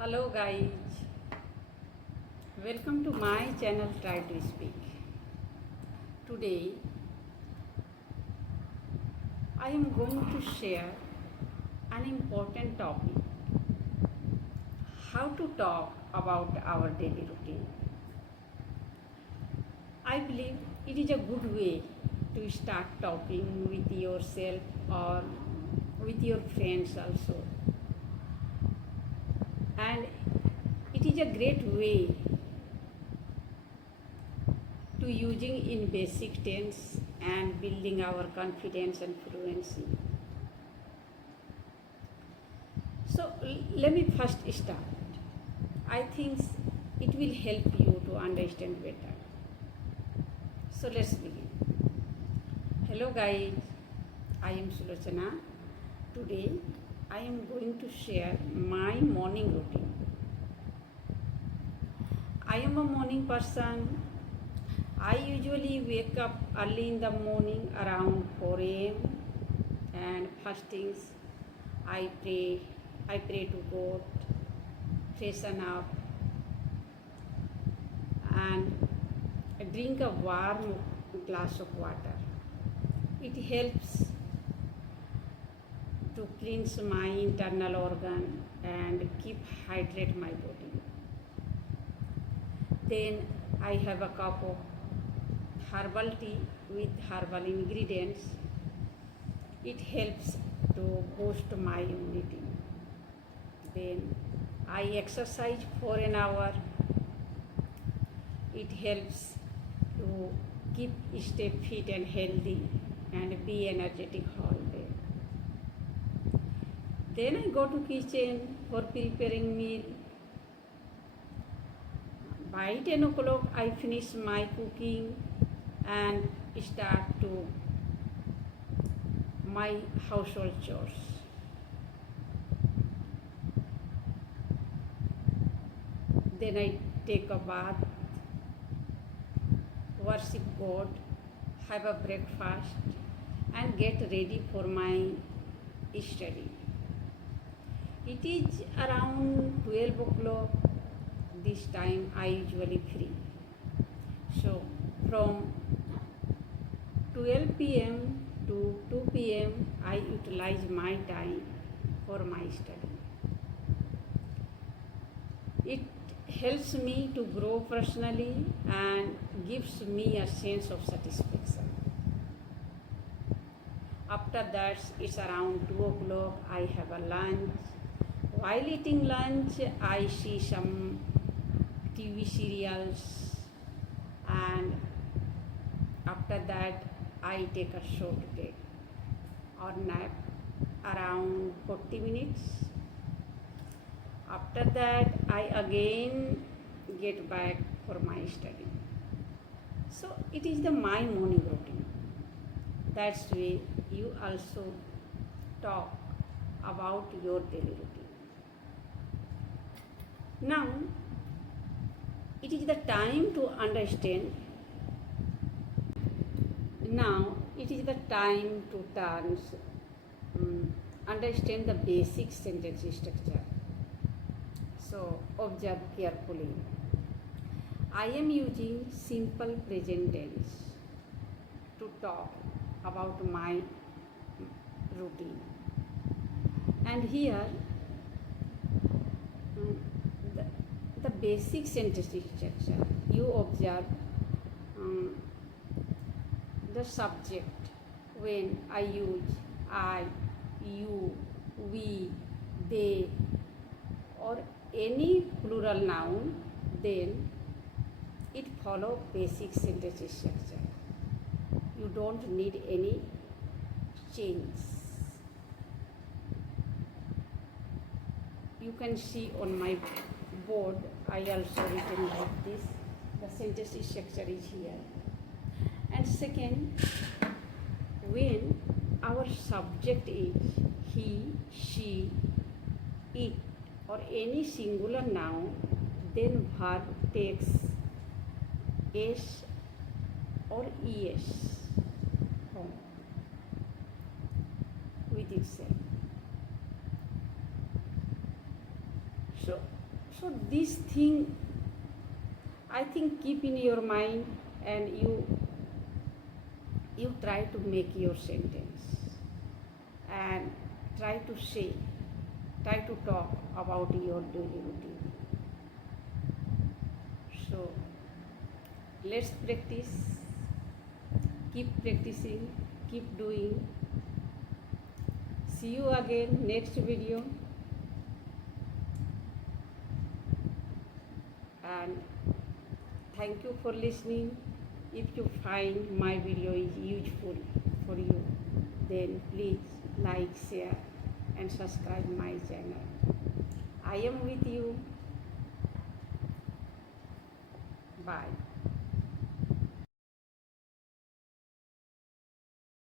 Hello guys, welcome to my channel Try to Speak. Today I am going to share an important topic, how to talk about our daily routine. I believe it is a good way to start talking with yourself or with your friends also. And it is a great way to using in basic tense and building our confidence and fluency. So let me first start. I think it will help you to understand better. So let's begin. Hello guys, I am Sulochana. Today I am going to share my morning routine. I am a morning person. I usually wake up early in the morning around 4 a.m. and first things I pray to God, freshen up and drink a warm glass of water. It helps to cleanse my internal organ and keep hydrate my body. Then I have a cup of herbal tea with herbal ingredients. It helps to boost my immunity. Then I exercise for an hour. It helps to stay fit and healthy and be energetic all day. Then I go to kitchen for preparing meal. By 10 o'clock I finish my cooking and start to my household chores. Then I take a bath, worship God, have a breakfast and get ready for my study. It is around 12 o'clock. This time I usually free. So from 12 p.m. to 2 p.m. I utilize my time for my study. It helps me to grow personally and gives me a sense of satisfaction. After that, it's around 2 o'clock. I have a lunch. While eating lunch, I see some TV serials, and after that, I take a short break or nap around 40 minutes. After that, I again get back for my study. So it is my morning routine. That's way you also talk about your daily routine. Now, it is the time to understand. Now, it is the time to understand the basic sentence structure. So, observe carefully. I am using simple present tense to talk about my routine. And here, the basic sentence structure, you observe the subject when I use I, you, we, they, or any plural noun, then it follows basic sentence structure. You don't need any change. You can see on my board, I also written like this. The sentence structure is here. And second, when our subject is he, she, it, or any singular noun, then verb takes s or es form with itself. So So this thing, I think, keep in your mind, and you try to make your sentence and try to talk about your daily routine. So let's practice, keep practicing, keep doing. See you again next video, and thank you for listening. If you find my video is useful for you, then please like, share and subscribe my channel. I am with you. Bye.